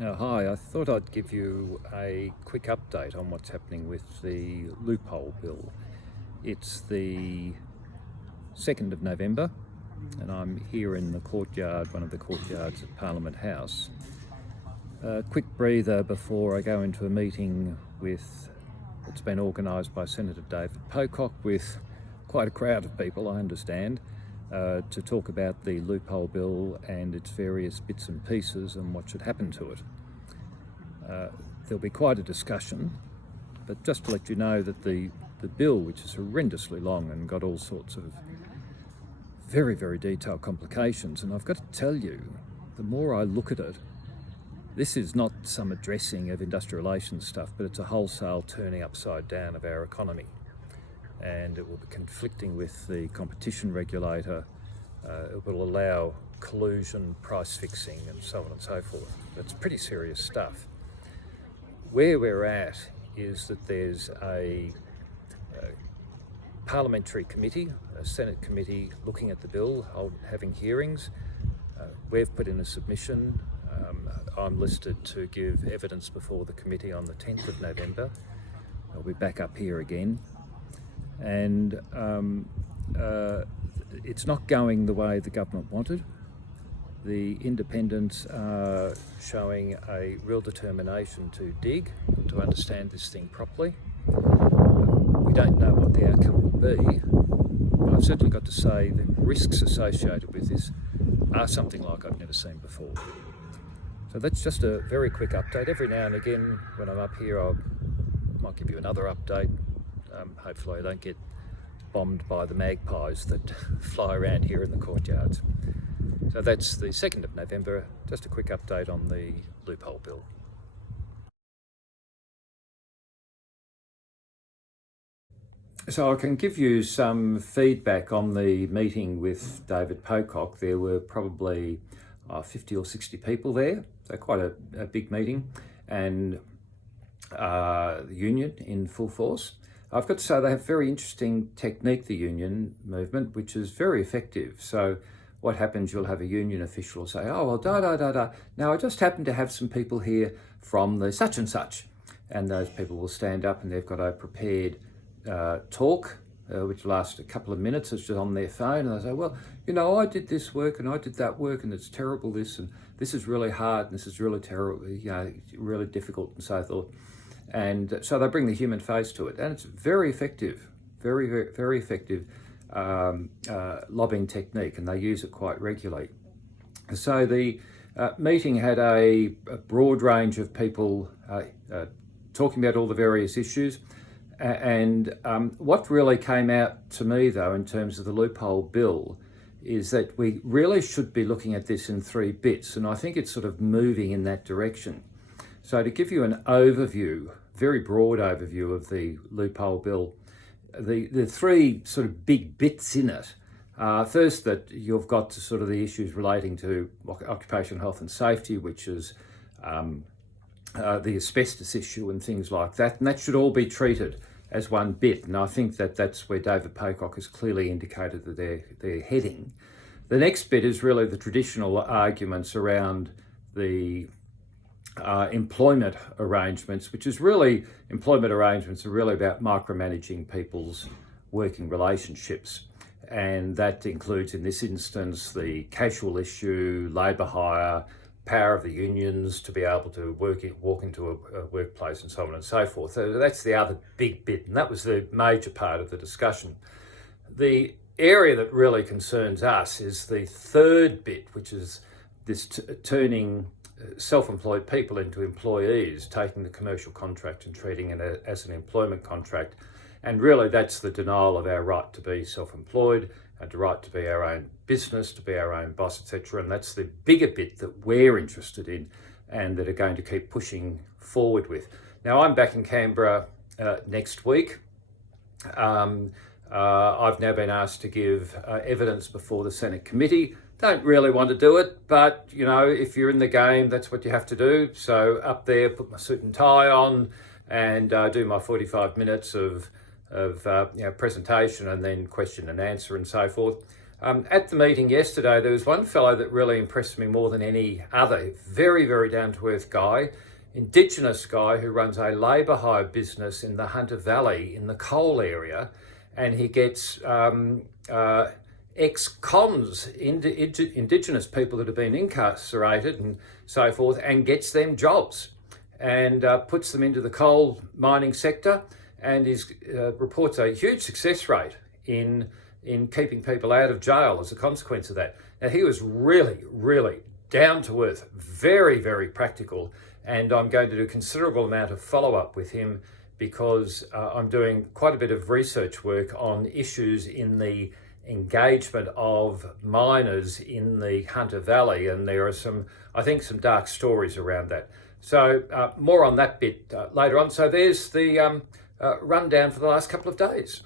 Hi, I thought I'd give you a quick update on what's happening with the Loophole Bill. It's the 2nd of November and I'm here in the courtyard, one of the courtyards at Parliament House. A quick breather before I go into a meeting that's been organised by Senator David Pocock with quite a crowd of people, I understand, to talk about the Loophole Bill and its various bits and pieces and what should happen to it. There'll be quite a discussion, but just to let you know that the bill, which is horrendously long and got all sorts of very, very detailed complications, and I've got to tell you, the more I look at it, this is not some addressing of industrial relations stuff, but it's a wholesale turning upside down of our economy. And it will be conflicting with the competition regulator. It will allow collusion, price fixing, and so on and so forth. It's pretty serious stuff. Where we're at is that there's a parliamentary committee, a Senate committee looking at the bill, having hearings. We've put in a submission. I'm listed to give evidence before the committee on the 10th of November. I'll be back up here again. And it's not going the way the government wanted. The independents are showing a real determination to dig, to understand this thing properly. We don't know what the outcome will be, but I've certainly got to say the risks associated with this are something like I've never seen before. So that's just a very quick update. Every now and again when I'm up here I might give you another update. Hopefully I don't get bombed by the magpies that fly around here in the courtyards. So that's the 2nd of November, just a quick update on the Loophole Bill. So I can give you some feedback on the meeting with David Pocock. There were probably 50 or 60 people there, so quite a big meeting, and the union in full force. I've got to say they have very interesting technique, the union movement, which is very effective. So what happens, you'll have a union official say, oh, well, Now, I just happen to have some people here from the such and such. And those people will stand up and they've got a prepared talk, which lasts a couple of minutes. It's just on their phone. And they say, well, I did this work and I did that work and it's terrible this and this is really hard and this is really terrible, really difficult and so forth. And so they bring the human face to it, and it's very effective, very, very, very effective lobbying technique, and they use it quite regularly. So the meeting had a broad range of people talking about all the various issues, and what really came out to me, though, in terms of the Loophole Bill, is that we really should be looking at this in three bits, and I think it's sort of moving in that direction. So to give you an overview, very broad overview of the Loophole Bill, the three sort of big bits in it. First, that you've got sort of the issues relating to occupational health and safety, which is the asbestos issue and things like that. And that should all be treated as one bit. And I think that that's where David Pocock has clearly indicated that they're heading. The next bit is really the traditional arguments around the employment arrangements, which is really, employment arrangements are really about micromanaging people's working relationships. And that includes, in this instance, the casual issue, labour hire, power of the unions to be able to walk into a workplace and so on and so forth. So that's the other big bit, and that was the major part of the discussion. The area that really concerns us is the third bit, which is this turning self-employed people into employees, taking the commercial contract and treating it as an employment contract. And really that's the denial of our right to be self-employed and the right to be our own business, to be our own boss, etc. And that's the bigger bit that we're interested in and that are going to keep pushing forward with. Now, I'm back in Canberra next week. I've now been asked to give evidence before the Senate committee. Don't really want to do it, but if you're in the game, that's what you have to do. So up there, put my suit and tie on and do my 45 minutes of presentation and then question and answer and so forth. At the meeting yesterday, there was one fellow that really impressed me more than any other. Very, very down-to-earth guy, Indigenous guy who runs a labour hire business in the Hunter Valley in the coal area, and he gets ex-cons, Indigenous people that have been incarcerated and so forth, and gets them jobs and puts them into the coal mining sector, and reports a huge success rate in keeping people out of jail as a consequence of that. Now, he was really, really down to earth, very, very practical, and I'm going to do a considerable amount of follow-up with him because I'm doing quite a bit of research work on issues in the engagement of miners in the Hunter Valley, and there are some dark stories around that. So more on that bit later on. So there's the rundown for the last couple of days.